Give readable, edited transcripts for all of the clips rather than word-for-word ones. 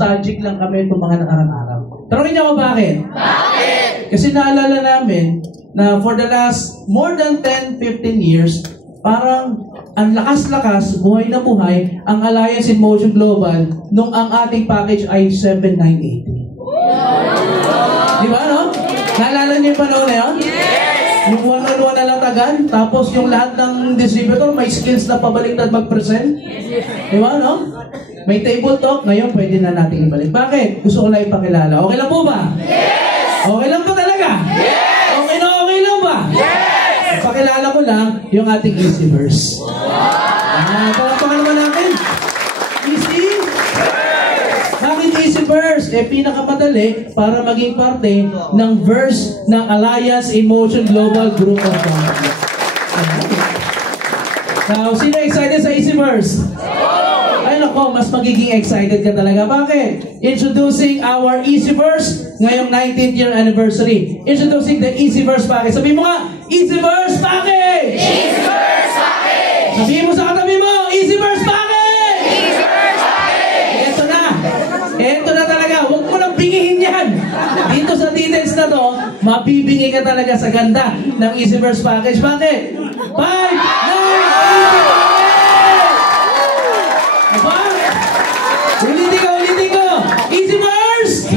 nostalgic lang kami itong mga nakarang araw. Tanungin niyo ako bakit? Bakit? Kasi naalala namin na for the last more than 10-15 years, parang ang lakas-lakas, buhay na buhay, ang Alliance in Motion Global nung ang ating package ay 7,980. Di ba, no? Naalala niyo yung panahon na yun? Yes! Yung one-on-one na lang tagan, tapos yung lahat ng distributor may skills na pabaliktad mag-present. Di ba, no? May table talk, ngayon pwede na natin ibalik. Bakit? Gusto ko lang ipakilala. Okay lang po ba? Yes! Okay lang po talaga? Yes! Okay na okay lang ba? Yes! Pakilala ko lang yung ating Easyverse. Palakpakan naman natin. Easy? Bakit Easyverse? Pinakamadali para maging parte ng verse ng Alliance in Motion Global Group of Companies. Now, sino excited sa Easyverse? Ay nako, mas magiging excited ka talaga. Bakit? Introducing our Easyverse ngayong 19th year anniversary. Introducing the Easyverse package. Sabihin mo nga, Easyverse package! Easyverse package! Sabihin mo sa katabi mo, Easyverse package! Easyverse package! Ito na. Ito na talaga. Huwag mo nang bingihin yan. Dito sa details na to, mabibingi ka talaga sa ganda ng Easyverse package. Bakit? 5, 9, 8! Aba? Ulitin ko! Easyverse!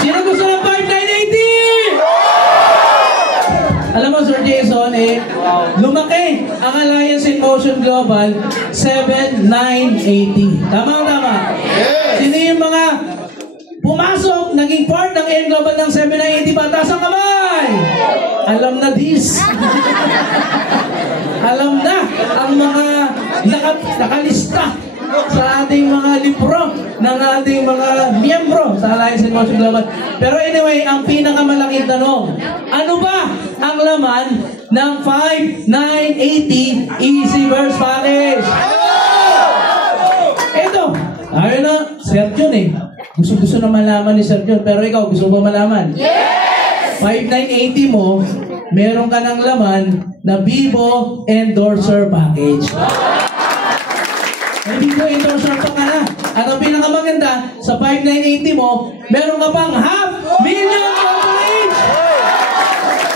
Sino gusto ng 5,980? Alam mo, Sir Jason, lumaki ang Alliance in Motion Global 7,980. Tama o tama? Yes! Sino yung mga pumasok, naging part ng AM Global ng 7,980 ba? Taas ang kamay! Alam na this. Alam na ang mga nakalista sa ating mga libro ng ating mga miyembro sa Alliance in Motion Global. Pero anyway, ang pinakamalaking tanong, ano ba ang laman ng 5,980 Easyverse package? Ito, ayun na, Sir John Gusto na malaman ni Sir John, pero ikaw, gusto mo malaman? Yes! 5,980 mo, meron ka ng laman na Vivo Endorser Package. May Vivo Endorser pa ka na. At ang pinakamaganda, sa 5,980 mo, meron ka pang 500,000 coverage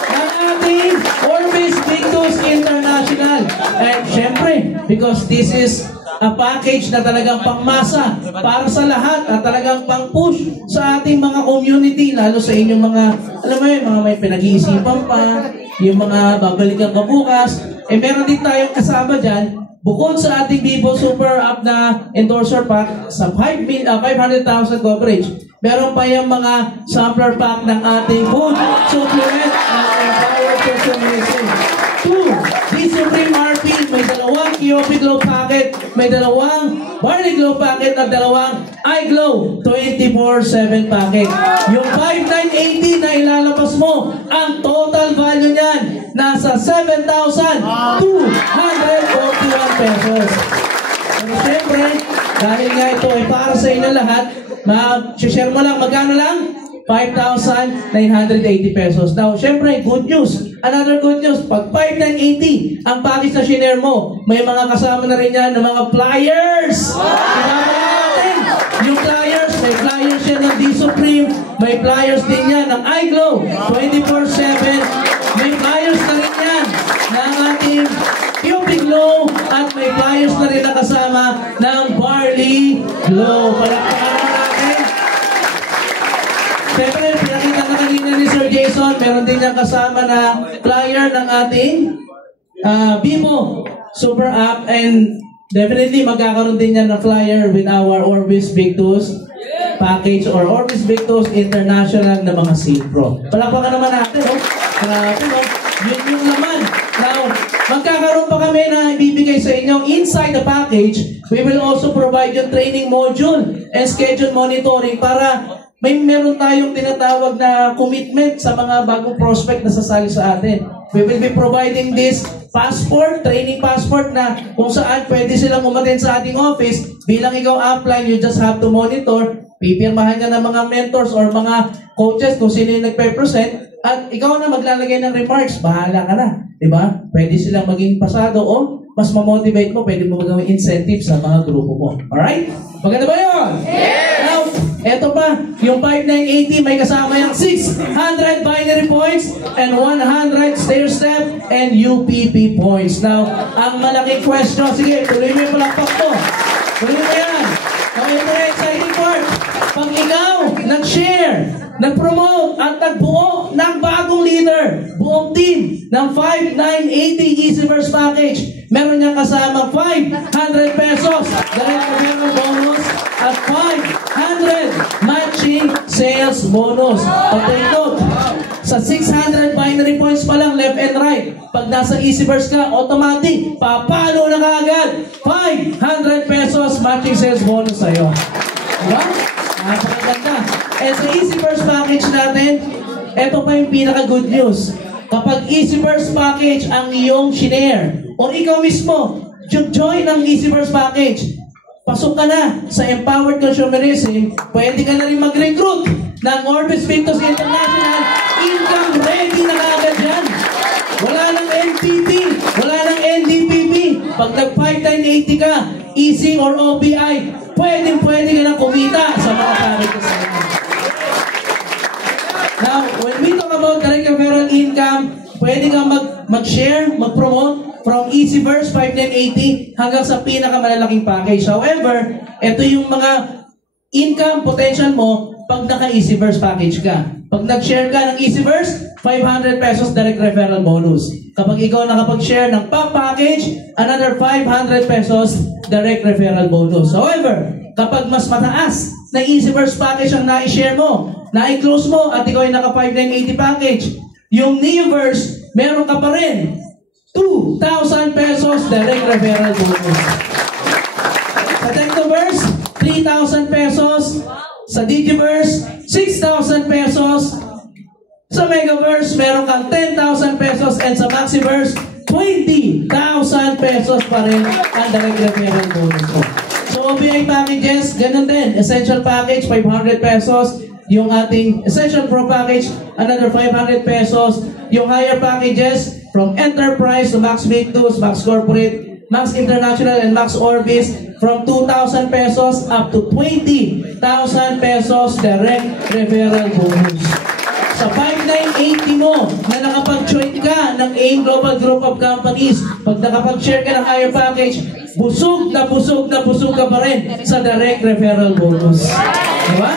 ng ating Orbis Victus International. And syempre, because this is a package na talagang pangmasa para sa lahat at talagang pang-push sa ating mga community, lalo sa inyong mga, alam mo yun, mga may pinag-iisipan pa, yung mga babalikan ka bukas. Meron din tayong kasama dyan, bukod sa ating Vivo Super App na endorser pack sa 500,000 coverage, meron pa yung mga sampler pack ng ating food supplement ng Empower Personalization. 2, the Supreme RP, may dalawang QOP Glow packet, may dalawang Barley Glow packet at dalawang iGlow 24/7 packet. Yung 5,980 na ilalabas mo, ang total value niyan nasa 7,241 pesos. Pero siyempre, dahil nga ito ay para sa inyo lahat, share mo lang, magkano lang? 5,980 pesos. Now, syempre, good news. Another good news, pag 5,980 ang package na share mo, may mga kasama na rin yan ng mga flyers. Natin. Yung flyers, may flyers yan ng D-Supreme, may flyers din yan ng iGlow 24/7, may flyers na rin yan ng ating QOP Glow, at may flyers na rin na kasama ng Barley Glow. Palakpakan natin. Siyempre, pinakita na kanina ni Sir Jason, meron din niyang kasama na flyer ng ating Vivo Super App, and definitely magkakaroon din niya ng flyer with our Orbis Victus package or Orbis Victus International na mga Seal Pro. Palakpakan naman natin, Yun yung naman. Now, magkakaroon pa kami na ibibigay sa inyo inside the package. We will also provide yung training module and schedule monitoring para meron tayong tinatawag na commitment sa mga bagong prospect na sasali sa atin. We will be providing this passport, training passport na kung saan pwede silang umattend sa ating office. Bilang ikaw upline, you just have to monitor. Pipirmahan ka ng mga mentors or mga coaches kung sino yung nagpe-present. At ikaw na maglalagay ng remarks, bahala ka na. Diba? Pwede silang maging pasado o mas ma-motivate mo, pwede mo magawin incentive sa mga grupo mo. Alright? Maganda ba yun? Yes! Now, eto pa, yung 5980 may kasama yung 600 binary points and 100 stair step and UPP points. Now, ang malaking question, sige, tuloy mo yung palakpak to. Tuloy mo yan. Now, ito na exciting part. Pag ikaw nag-share, nag-promote at nagbuo ng bagong leader, buong team ng 5980 Easyverse package, meron niyang kasama 500 pesos direct referral bonus at 500 matching sales bonus. Take note, sa 600 binary points pa lang, left and right, pag nasa Easyverse ka, automatic, papalo na kaagad 500 pesos matching sales bonus sa'yo. Diba? Napakaganda. And sa Easyverse package natin, ito pa yung pinaka-good news. Kapag Easyverse package ang iyong shinare, o ikaw mismo, join ng Easyverse package, pasok ka na sa Empowered Consumerism, pwede ka na rin mag-recruit ng Orbis Victus International, income ready na kagad yan. Wala nang NTT, wala nang NDPP. Pag nag-5980 ka, EC or OBI, pwede ka na kumita sa mga characters sa inyo. Now, when we talk about direct referral income, pwede kang mag-share, mag-promote from Easyverse 5980 hanggang sa pinakamalalaking package. However, ito yung mga income potential mo pag naka-Easyverse package ka. Pag nag-share ka ng Easyverse, 500 pesos direct referral bonus. Kapag ikaw nakapag-share ng PAP package, another 500 pesos direct referral bonus. However, kapag mas mataas na Easyverse package ang na-share mo, na-close mo, at ikaw ay naka-5980 package, yung Neoverse, meron ka pa rin 2,000 pesos direct referral bonus. Sa Technoverse, 3,000 pesos. Sa Digiverse, 6,000 pesos. Sa Megaverse, meron kang 10,000 pesos. And sa Maxiverse, 20,000 pesos pa rin ang direct referral bonus mo. So, OBI packages, ganun din. Essential package, 500 pesos. Yung ating Essential Pro package, another 500 pesos. Yung higher packages, from Enterprise to Max Victus, Max Corporate, Max International, and Max Orbis, from 2,000 pesos up to 20,000 pesos direct referral bonus. Sa 5980 mo na nakapag-join ka ng AIM Global Group of Companies, pag nakapag-share ka ng higher package, busog na busog na busog ka pa rin sa direct referral bonus. Diba?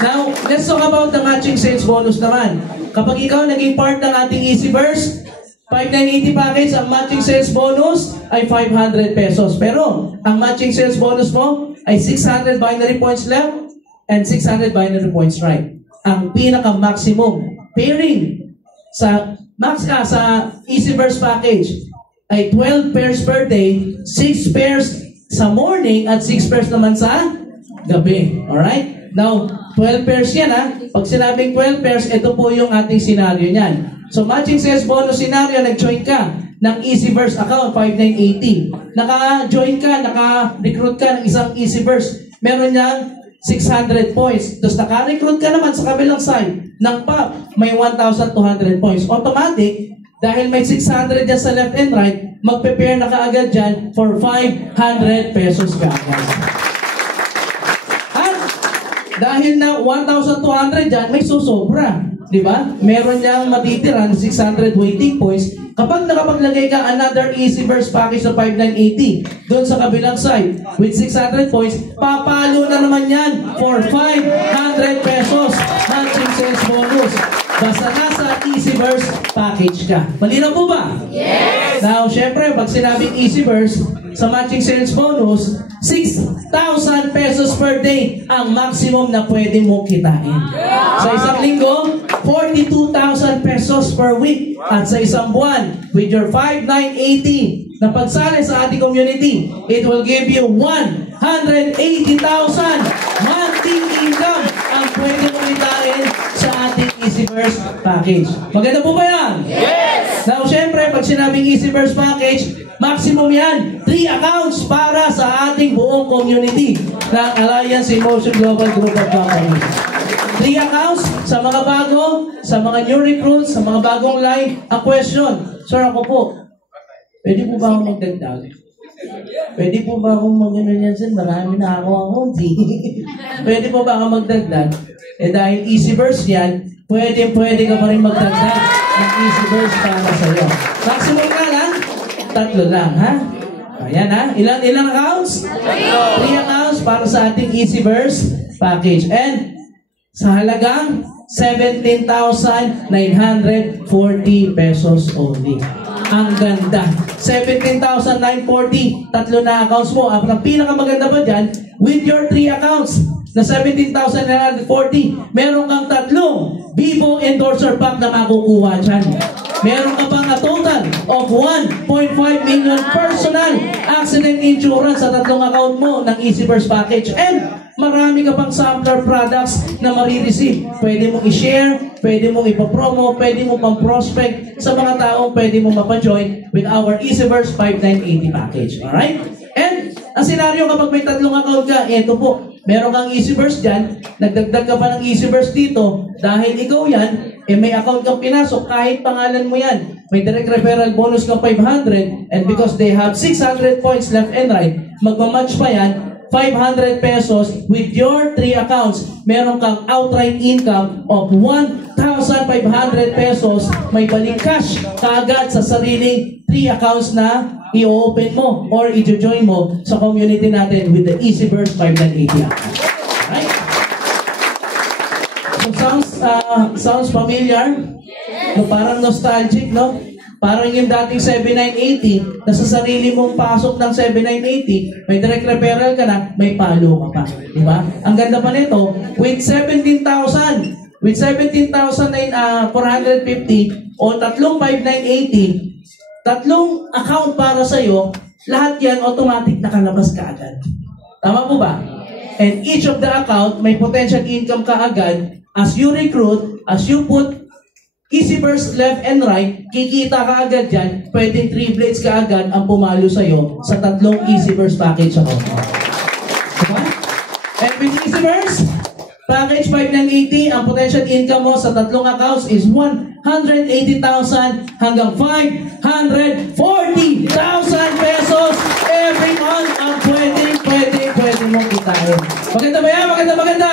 Now, let's talk about the matching sales bonus naman. Kapag ikaw naging part ng ating Easyverse 5980 package, ang matching sales bonus ay 500 pesos. Pero, ang matching sales bonus mo ay 600 binary points left and 600 binary points right. Ang pinaka-maximum pairing sa Easyverse package ay 12 pairs per day, 6 pairs sa morning at 6 pairs naman sa gabi. Alright? Now, 12 pairs yan ha. Pag sinabing 12 pairs, ito po yung ating scenario niyan. So, matching sales bonus scenario, nag-join ka ng Easyverse account, 5980. Naka-join ka, naka-recruit ka ng isang Easyverse. Meron niyang 600 points. Tapos naka-recruit ka naman sa kabilang side ng PAP, may 1,200 points. Automatic, dahil may 600 dyan sa left and right, mag-prepare na kaagad dyan for 500 pesos ka agad. At dahil na 1,200 dyan, may susobra. Diba? Meron niyang matitira na 600 waiting points. Kapag nakapaglagay ka another Easyverse package sa 5980 doon sa kabilang side with 600 points, papalo na naman yan for 500 pesos matching sales bonus. Basta nasa Easyverse package ka. Malinaw po ba? Yes! Now, syempre, pag sinabing Easyverse, sa matching sales bonus, 6,000 pesos per day ang maximum na pwede mong kitain. Sa isang linggo, 42,000 pesos per week. At sa isang buwan, with your 5,980 na pagsali sa ating community, it will give you 180,000 monthly income ang pwede mong kitain sa ating Easyverse package. Maganda po ba yan? Yes! Now, syempre, pag sinabing Easyverse package, maximum yan, 3 accounts para sa ating buong community ng Alliance Emotion Global Group of Companies. 3 accounts sa mga bago, sa mga new recruits, sa mga bagong line. Ang question, sir, ako po, Pwede po ba akong magdagdag? Pwede po ba akong mag-ano yan, sir? Marami na ako ang konti. Pwede po ba akong magdagdag? Eh dahil easy verse yan, pwede ka pa rin magdagdag ng easy verse para sa'yo. Maximum ka lang? 3 lang, ha? Ayan, ha? Ilang accounts? 3 accounts para sa ating easy verse package. And sa halagang 17,940 pesos only. Ang ganda. 17,940, 3 na accounts mo. Ang pinakamaganda pa dyan, with your 3 accounts na 17,940, meron kang 3 Vivo Endorser Pack na makukuha dyan. Meron ka pang a total of 1.5 million personal accident insurance sa 3 account mo ng EasyBurst Package. And marami ka pang sampler products na marireceive. Pwede mong i-share, pwede mong ipapromo, pwede mong pang prospect sa mga taong pwede mong mapajoin with our EasyBurst 5980 package. Alright? And ang senaryo kapag may 3 account ka, eto po, meron kang EasyBurst dyan, nagdagdag ka pa ng EasyBurst dito, dahil ikaw yan, may account kang pinasok, kahit pangalan mo yan, may direct referral bonus ng 500, and because they have 600 points left and right, magmamatch pa yan, 500 pesos with your 3 accounts. Meron kang outright income of 1,500 pesos. May balik cash kaagad sa sariling 3 accounts na i-open mo or i-join mo sa community natin with the EasyBurst 5980 account. Right? So sounds familiar? No, parang nostalgic, no? Parang yung dating 7980, na sa sarili mong pasok ng 7980, may direct referral ka na, may palo ka pa. Di ba? Ang ganda pa nito, with 17,450 o 3,580, 3 account para sa'yo, lahat yan automatic nakalabas ka agad. Tama po ba? And each of the account, may potential income ka agad as you recruit, as you put EasyBurst left and right, kikita ka agad dyan, pwedeng 3 blades ka agad ang pumalo sa'yo sa 3 EasyBurst package ako. Diba? And with EasyBurst, package 5980, ang potential income mo sa 3 accounts is 180,000 hanggang 540,000 pesos every month ang pwede mong kitain. Maganda ba yan? Maganda!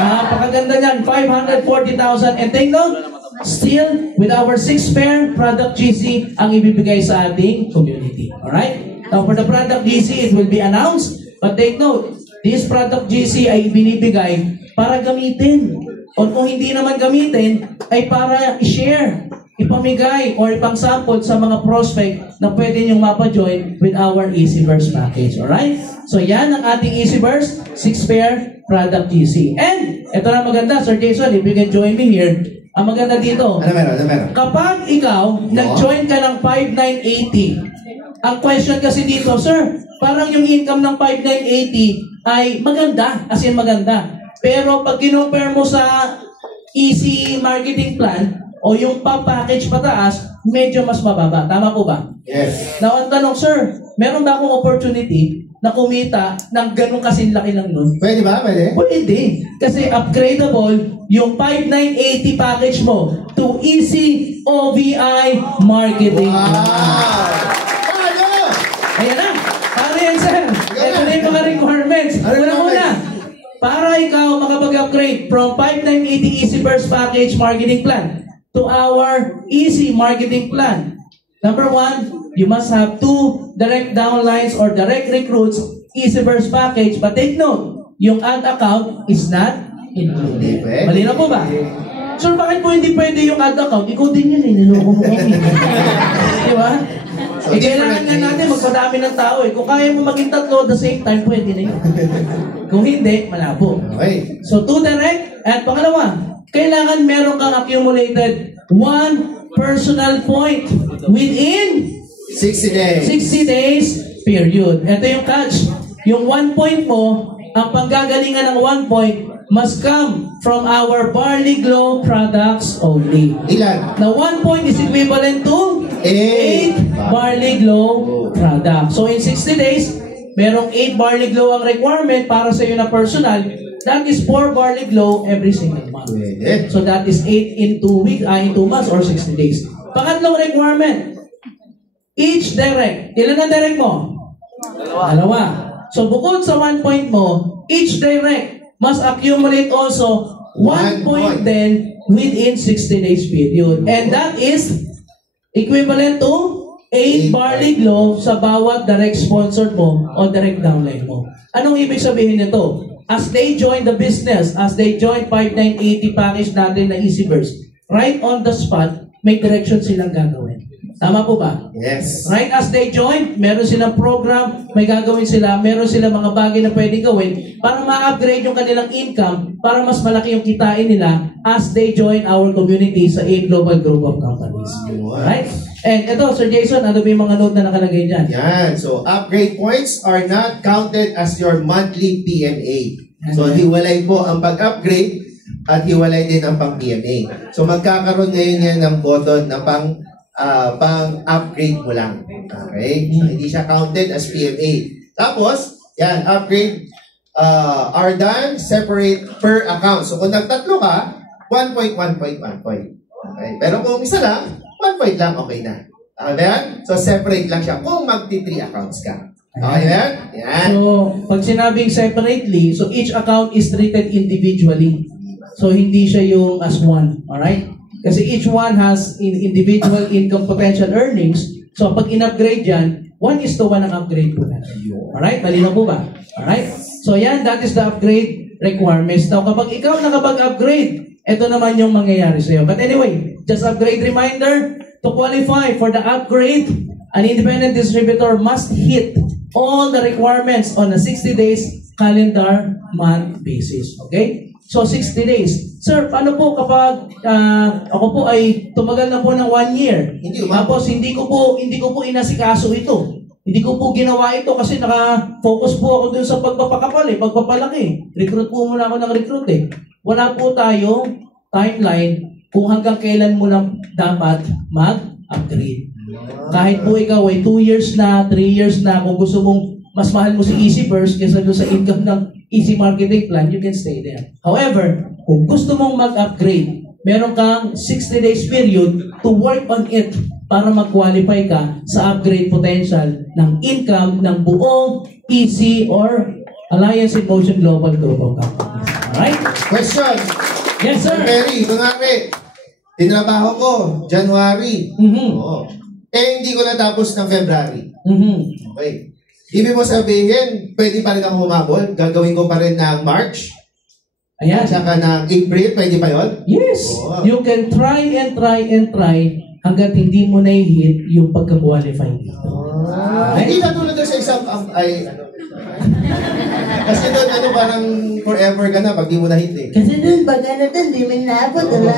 Napakaganda niyan, 540,000. And take note, still with our 6 pair product GC ang ibibigay sa ating community. Alright? Now for the product GC, it will be announced. But take note, this product GC ay binibigay para gamitin. O kung hindi naman gamitin, ay para i-share, ipamigay, or ipang-sample sa mga prospect na pwede nyong mapajoin with our EasyBurst package. Alright? So yan ang ating EasyBurst 6-pair product GC. And, ito na maganda, Sir Jason, if you can join me here, ang maganda dito, Ano meron? kapag ikaw, nag-join ka ng 5980, ang question kasi dito, Sir, parang yung income ng 5980 ay maganda, as in maganda. Pero pag kinumpare mo sa Easy Marketing Plan, o yung pa-package pataas, medyo mas mababa. Tama po ba? Yes. Now, ang tanong, Sir, meron ba akong opportunity na kumita ng ganun kasing laki lang nun? Pwede ba? Pwede? Pwede. Kasi upgradable yung 5980 package mo to Easy OVI Marketing. Wow! Ayan na. Paano yan, Sir? Ito na yung mga requirements. Una-una, para ikaw makapag-upgrade from 5980 EasyBurst Package Marketing Plan to our Easy Marketing Plan. Number 1, you must have 2 direct downlines or direct recruits EasyBurst Package. But take note, yung ad account is not included. Malinaw po ba? Sir, bakit po hindi pwede yung ad account? Ikaw din yun, niloko mo kami. Di ba? Kailangan nga natin magpadami ng tao eh. Kung kaya mo maging 3 at the same time, pwede na yun. Kung hindi, malabo. Okay. So, 2 direct. At pangalawa, kailangan meron kang accumulated 1 personal point within 60 days. 60 days period. Ito yung catch. Yung 1 point mo, ang panggagalingan ng 1 point must come from our Barley Glow products only. Ilan? Now, 1 point is equivalent to 8 Barley Glow products. So, in 60 days, merong 8 Barley Glow ang requirement para sa iyo na personal. That is 4 Barley Glow every single month. So, that is 8 in 2 weeks, in 2 months or 60 days. Pangatlong requirement, each direct. Ilan ang direct mo? Dalawa. So bukod sa 1 point mo, each direct must accumulate also 1 point then within 60 days period. And that is equivalent to 8 barley gloves sa bawat direct sponsor mo o direct downline mo. Anong ibig sabihin nito? As they join the business, as they join 5980 package natin na EasyBurst, right on the spot, may direction silang gagawin. Tama po ba? Yes. Right as they join, meron silang program, may gagawin sila, meron silang mga bagay na pwede gawin para ma-upgrade yung kanilang income para mas malaki yung kitain nila as they join our community sa A Global Group of Companies. Right? And ito, Sir Jason, ano ba yung mga note na nakalagay dyan? Yan. So, upgrade points are not counted as your monthly PMA. So, hiwalay po ang pag-upgrade at hiwalay din ang pang-PMA. So, magkakaroon ngayon yan ng button na pang-upgrade mo lang. Okay? So, hindi siya counted as PMA. Tapos, yan, upgrade are done separate per account. So, kung nagtatlo ka, 1 point, 1 point, 1 point. Okay? Pero kung isa lang, 1 point lang, okay na. Okay yan? So, separate lang siya kung magti-3 accounts ka. Okay yan? Yan. So, pag sinabing separately, so each account is treated individually. So, hindi siya yung as one. Alright? Kasi each one has individual income potential earnings. So, pag in-upgrade yan, 1:1 ang upgrade po natin. Alright? Malinaw po ba? Alright? So, yan, that is the upgrade requirements. Now, kapag ikaw nakapag-upgrade, ito naman yung mangyayari sa'yo. But anyway, just upgrade reminder, to qualify for the upgrade, an independent distributor must hit all the requirements on a 60 days calendar month basis. Okay? So, 60 days. Sir, paano po kapag ako po ay tumagal na po ng 1 year? Tapos hindi ko po inasikaso ito. Hindi ko po ginawa ito kasi naka-focus po ako dun sa pagpapakapal pagpapalaki. Recruit po muna ako ng recruit Wala po tayong timeline kung hanggang kailan mo lang dapat mag-upgrade. Kahit po ikaw ay 2 years na, 3 years na, kung gusto mong mas mahal mo si EasyBurst kaysa doon sa income ng Easy Marketing Plan, you can stay there. However, kung gusto mong mag-upgrade, meron kang 60 days period to work on it para mag-qualify ka sa upgrade potential ng income ng buong Easy or Alliance in Motion Global Group of Companies. Alright? Question. Yes, sir. Mary, kunwari, tinrabaho ko, January. Oo. Hindi ko natapos ng February. Okay. Ibig mo sabihin, pwede pa rin ako humabol? Gagawin ko pa rin ng March? Ayan. Saka ng April, pwede pa yun? Yes. Oh. You can try and try and try hanggat hindi mo na-hit yung pagka-qualify dito. Hindi na tulad sa isang kasi doon parang forever ka na pag di mo na-hit Kasi doon, pag di mo naabot, wala.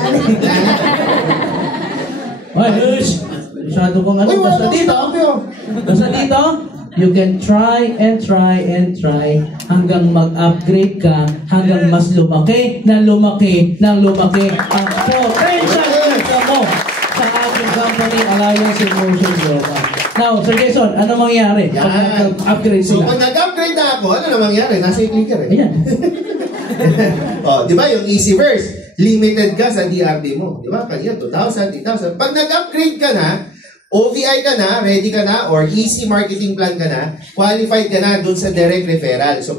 Ay, hush! Masyado kong basta dito, you can try and try and try hanggang mag-upgrade ka, hanggang mas lumaki ang potential income mo sa ating company, Alliance in Motion Global. Now, Sir Jason, ano mangyayari pag nag-upgrade sila? So, pag nag-upgrade na ako, ano na mangyayari? Nasa clicker Ayan. Di ba yung EasyBurst, limited ka sa DRD mo. Di ba? Kanya 2,000, 3,000. Pag nag-upgrade ka na, OVI ka na, ready ka na, or Easy Marketing Plan ka na, qualified ka na dun sa direct referral. So,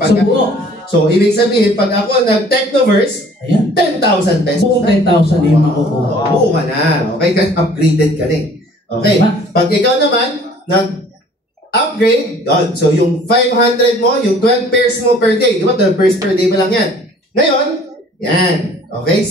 so ibig sabihin, pag ako nag-Technoverse, 10,000 pesos. Buong 10,000 yung makukuha. Oo ka na. Okay, kasi upgraded ka rin. Okay. Pag ikaw naman, nag-upgrade, so yung 500 mo, yung 12 pairs mo per day, di ba? 12 pairs per day pa lang yan. Ngayon, yan. Okay?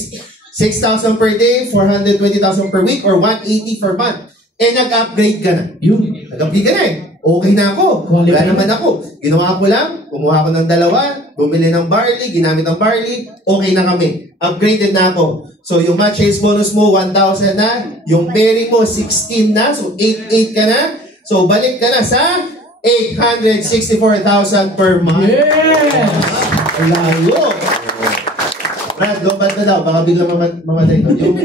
6,000 per day, 420,000 per week, or 180 per month. Nag-upgrade ka na. Nag-upgrade ka na Okay na ako. Wala naman ako. Ginawa ko lang, kumuha ko ng 2, bumili ng barley, ginamit ng barley, okay na kami. Upgraded na ako. So, yung match sales bonus mo, 1,000 na. Yung pairing mo, 16 na. So, 8,800 ka na. So, balik ka na sa 864,000 per month. Yes! Layo! Brad, lobat na daw. Baka biglang mamatay ko. Yung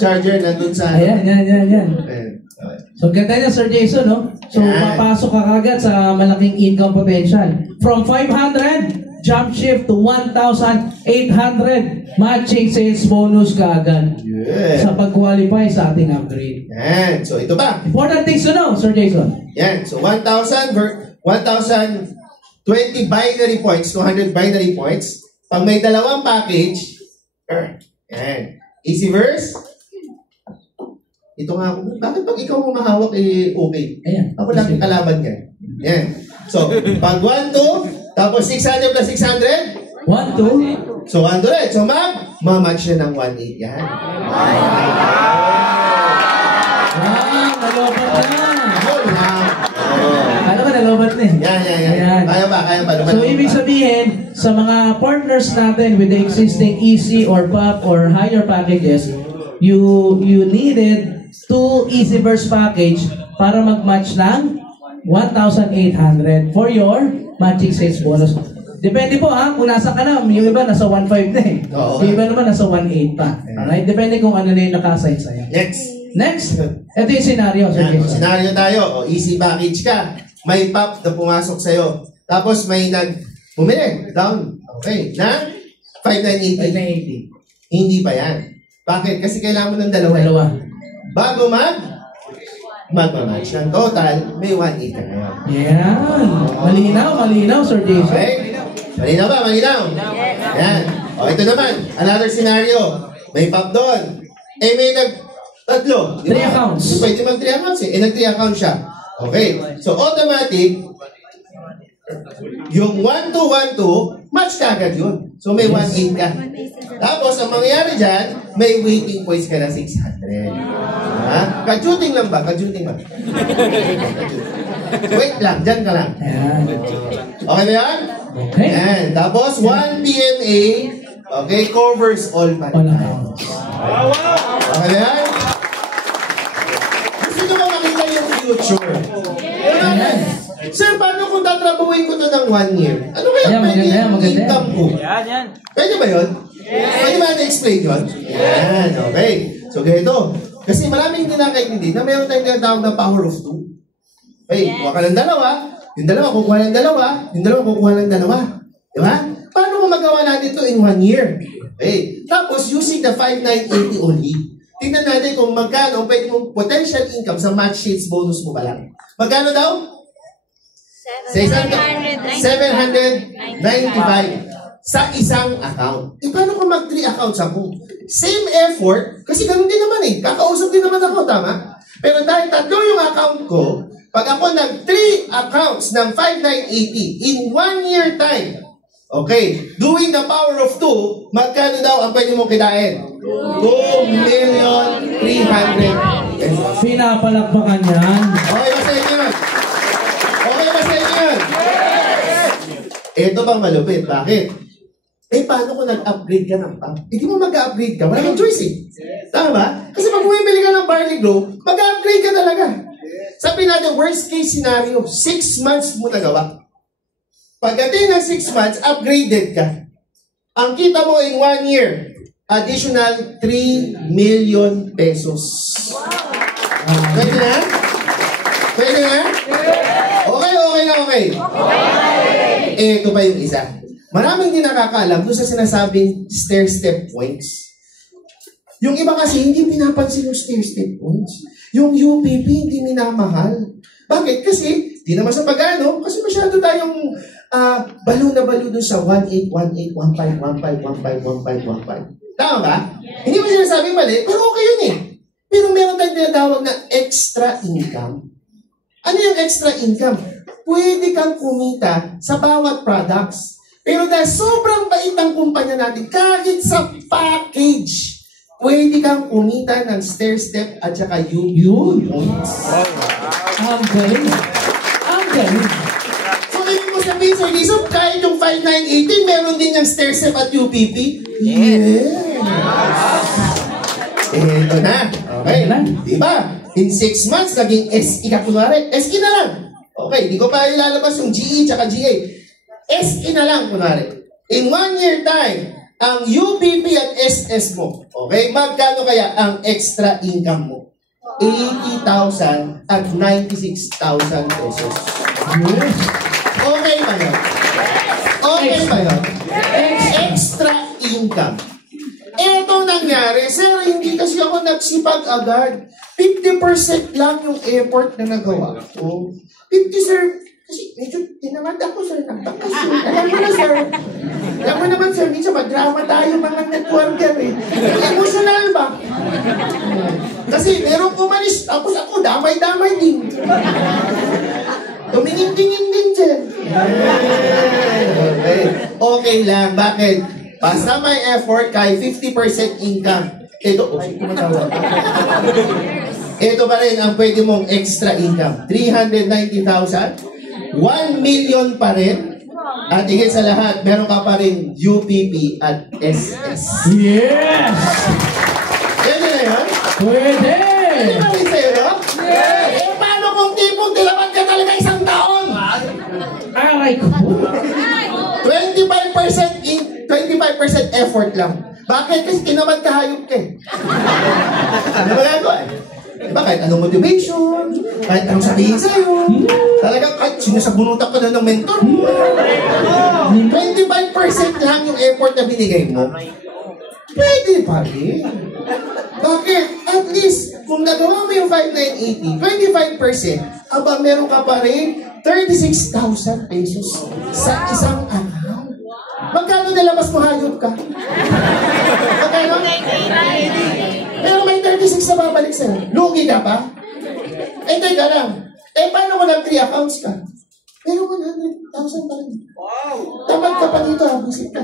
charger nandun sa... Ayan. So, ganda niya, Sir Jason, no? So, papasok ka kagad sa malaking income potential. From 500, jump shift to 1,800 matching sales bonus kaagad Good. sa pag-qualify sa ating upgrade. Yan. So, ito ba? Important things to know, Sir Jason. Yan. So, 1,020 binary points, 200 binary points. Pag may dalawang package, yan. Easy verse. Ito nga ako. Bakit pag ikaw humahawak, okay? Ayan. Ako lang yung kalaban niya. Yan. So, pag 1, 2, tapos 600 plus 600, 1, 2. so 100. So, mamatch na ng 1.8 yan. Nalobat na. Ako lang. Ano ka nalobat na eh. Yan. Ayan. Kaya ba? So, ibig sabihin, sa mga partners natin with the existing easy or POP or higher packages, you needed 2 Easyverse package para mag-match ng 1,800 for your matching sales bonus. Depende po kung nasa ka na, yung iba nasa 1.5 na eh. Oo. Yung iba naman nasa 1.8 pa. Alright? Depende kung ano na yung naka-assign sa'yo. Next, ito yung scenario. Yan. Scenario tayo. Easy package ka. May pop na pumasok sa'yo. Tapos may bumili. Down. Okay. Na 5,980. 5,980. Hindi pa yan. Bakit? Kasi kailangan mo ng dalawa. Bago mag-match ng total, may 1.8 ka ngayon. Yan. Malinaw, Sir Jason. Okay? Malinaw ba? Malinaw? Yan. O, ito naman. Another scenario. May pop doon. May tatlo. 3 accounts. Pwede mag 3 accounts eh. Nag 3 accounts siya. Okay. So, automatic, yung 1-2-1-2, match ka agad yun. So, may 1.8 ka. Tapos, ang mangyayari dyan, may waiting points ka na 600. Ha? Kajuting lang ba? Wait lang, dyan ka lang. Yan. Okay ba yan? Okay. Yan. Tapos, 1 PMA, okay, covers all All panel. accounts. Okay ba yan? Gusto nyo ba makita yung future? Ayan. Sir, paano kung tatrabuhin ko to ng 1 year? Ano kaya Ayan, pwede maganda yan, yung maganda income ko? Yan. Pwede ba yun? Pwede ba na-explain yun? Yan, okay. So, ganito. Kasi maraming hindi nakaintindi na mayroon tayong tinatawag na power of 2. Okay, kuha ka ng dalawa, yung dalawa kukuha ng dalawa, yung dalawa kukuha ng dalawa. Di ba? Paano kung magawa natin ito in 1 year? Okay. Tapos, using the 5,980 only, tingnan natin kung magkano pwede mong potential income sa match sheets bonus mo pa lang. Magkano daw? 795 sa isang account. Paano kung mag 3 accounts ako? Same effort, kasi ganun din naman eh. Kakausap din naman ako, tama? Pero dahil tatlo yung account ko, pag ako nag 3 accounts ng 5,980 in 1 year time, okay, doing the power of 2, magkano daw ang pwede mong kitain? 2,300,000 pesos. Pinapalakpakan yan. Okay ba sa inyo yun? Okay ba sa inyo yun? Ito pang malupit. Bakit? Paano kung nag-upgrade ka ng pump? Hindi mo mag-upgrade ka. Wala kang choice eh. Tama ba? Kasi pag bumibili ka ng Barley Grow, mag-upgrade ka talaga. Sabi natin, worst case scenario, 6 months mo nagawa. Pagdating ng 6 months, upgraded ka. Ang kita mo in 1 year, additional 3 million pesos. Pwede na? Pwede na? Okay. Ito pa yung isa. Maraming din nakakaalam doon sa sinasabing stair-step points. Yung iba kasi hindi pinapansin yung stair-step points. Yung UPP hindi minamahal. Bakit? Kasi, di naman sa pag-ano, kasi masyado tayong balo na balo doon sa 18, 18, 15, 15, 15, 15, 15. Tama ba? Hindi mo sinasabing mali, pero okay yun eh. Pero meron tayong tinatawag na extra income. Ano yung extra income? Pwede kang kumita sa bawat products. Pero dahil sobrang bait ng kumpanya natin, kahit sa package, pwede kang kumita ng stair-step at saka yun. Ang galing. So, ibig mo sabihin sa Lizzo, kahit yung 5,980, meron din yung stair-step at UPP? Yes! Ito na. Okay. Diba? In 6 months, naging SE ka kunwari. SE na lang. Okay, di ko pa ilalabas yung GE tsaka GA. SE na lang kunwari. In 1 year time, ang UPP at SS mo, okay, magkano kaya ang extra income mo? 80,000 at 96,000 pesos. Yes. Okay ba yun? Okay ba yun? Extra income. Etong nangyari, sir, hindi kasi ako nagsipag agad. 50% lang yung effort na nagawa ko. 50, sir. Kasi medyo tinamad ako, sir. Nagpakasyon. Alam mo na, sir. Alam mo naman, sir, minsan madrama tayo mga networker eh. Emotional ba? Kasi merong umalis, tapos ako, damay-damay din. Tumingin-tingin din, sir. Okay lang. Bakit? Basta may effort kay 50% income. Ito, ito pa rin ang pwede mong extra income. 390,000, 1 million pa rin. At higit sa lahat, meron ka pa rin UPP at SS. Yes! Pwede na yun? Pwede! Pwede ba rin sa'yo, no? Yes! Eh, paano kung tipong dilaman ka talaga isang taon? Aray ko. 25% effort lang. Bakit? Kasi tinamad ka, hayop ka eh. Ano ba gagawa eh? Diba, kahit anong motivation, kahit anong sabihin sa'yo, talagang kahit sinasabunutan ka na ng mentor mo, 25% lang yung effort na binigay mo, pwede pa rin. Bakit? At least, kung nagawa mo yung 5,980, 25%, aba meron ka pa rin 36,000 pesos sa isang account. Magkano nilabas mo, hayop ka? Magkano? Pero may 36 na babalik sa'yo. Lugi ka pa? Eh, teka lang. Eh, paano kung nag-3 accounts ka? Pero 100,000 pa rin. Wow! Tamad ka pa dito, habusin ka.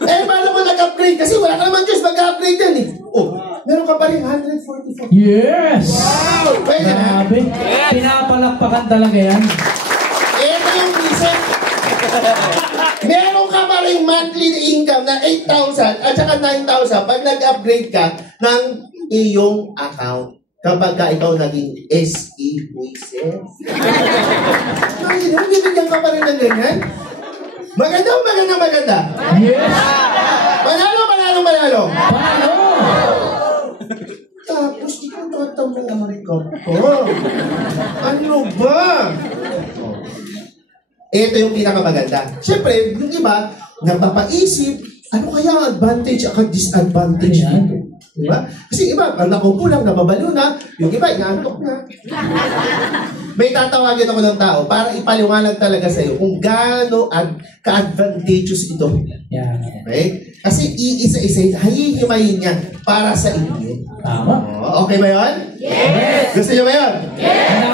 Eh, paano kung nag-upgrade? Kasi wala ka naman Diyos, mag-upgrade yan eh. Oh, meron ka pa rin 144. Yes! Wow! Pwede na. Grabe. Pinapalakpakan talaga yan. Ito yung reason. Meron ka pa rin monthly income na 8,000 at saka 9,000 pag nag-upgrade ka ng iyong account. Kapag ka ikaw naging SE Voices. Bibigyan ka pa rin ng ganyan? Maganda o maganda? Yes! Panalo! Paano? Tapos ikaw tatamang naman ko. Oh, ano ba? Ito yung pinakamaganda. Siyempre, yung iba, napapaisip, ano kaya ang advantage at disadvantage nito? Diba? Kasi iba, pag nakupo lang, nababalo na, yung iba, inaantok na. May tatawagin ako ng tao para ipaliwanag talaga sa'yo kung gaano ka-advantageous ito. Yeah. Okay? Kasi iisa-isa, hahihimayin niya para sa inyo. Tama. Okay ba yun? Yes! Gusto niyo ba yun? Yes!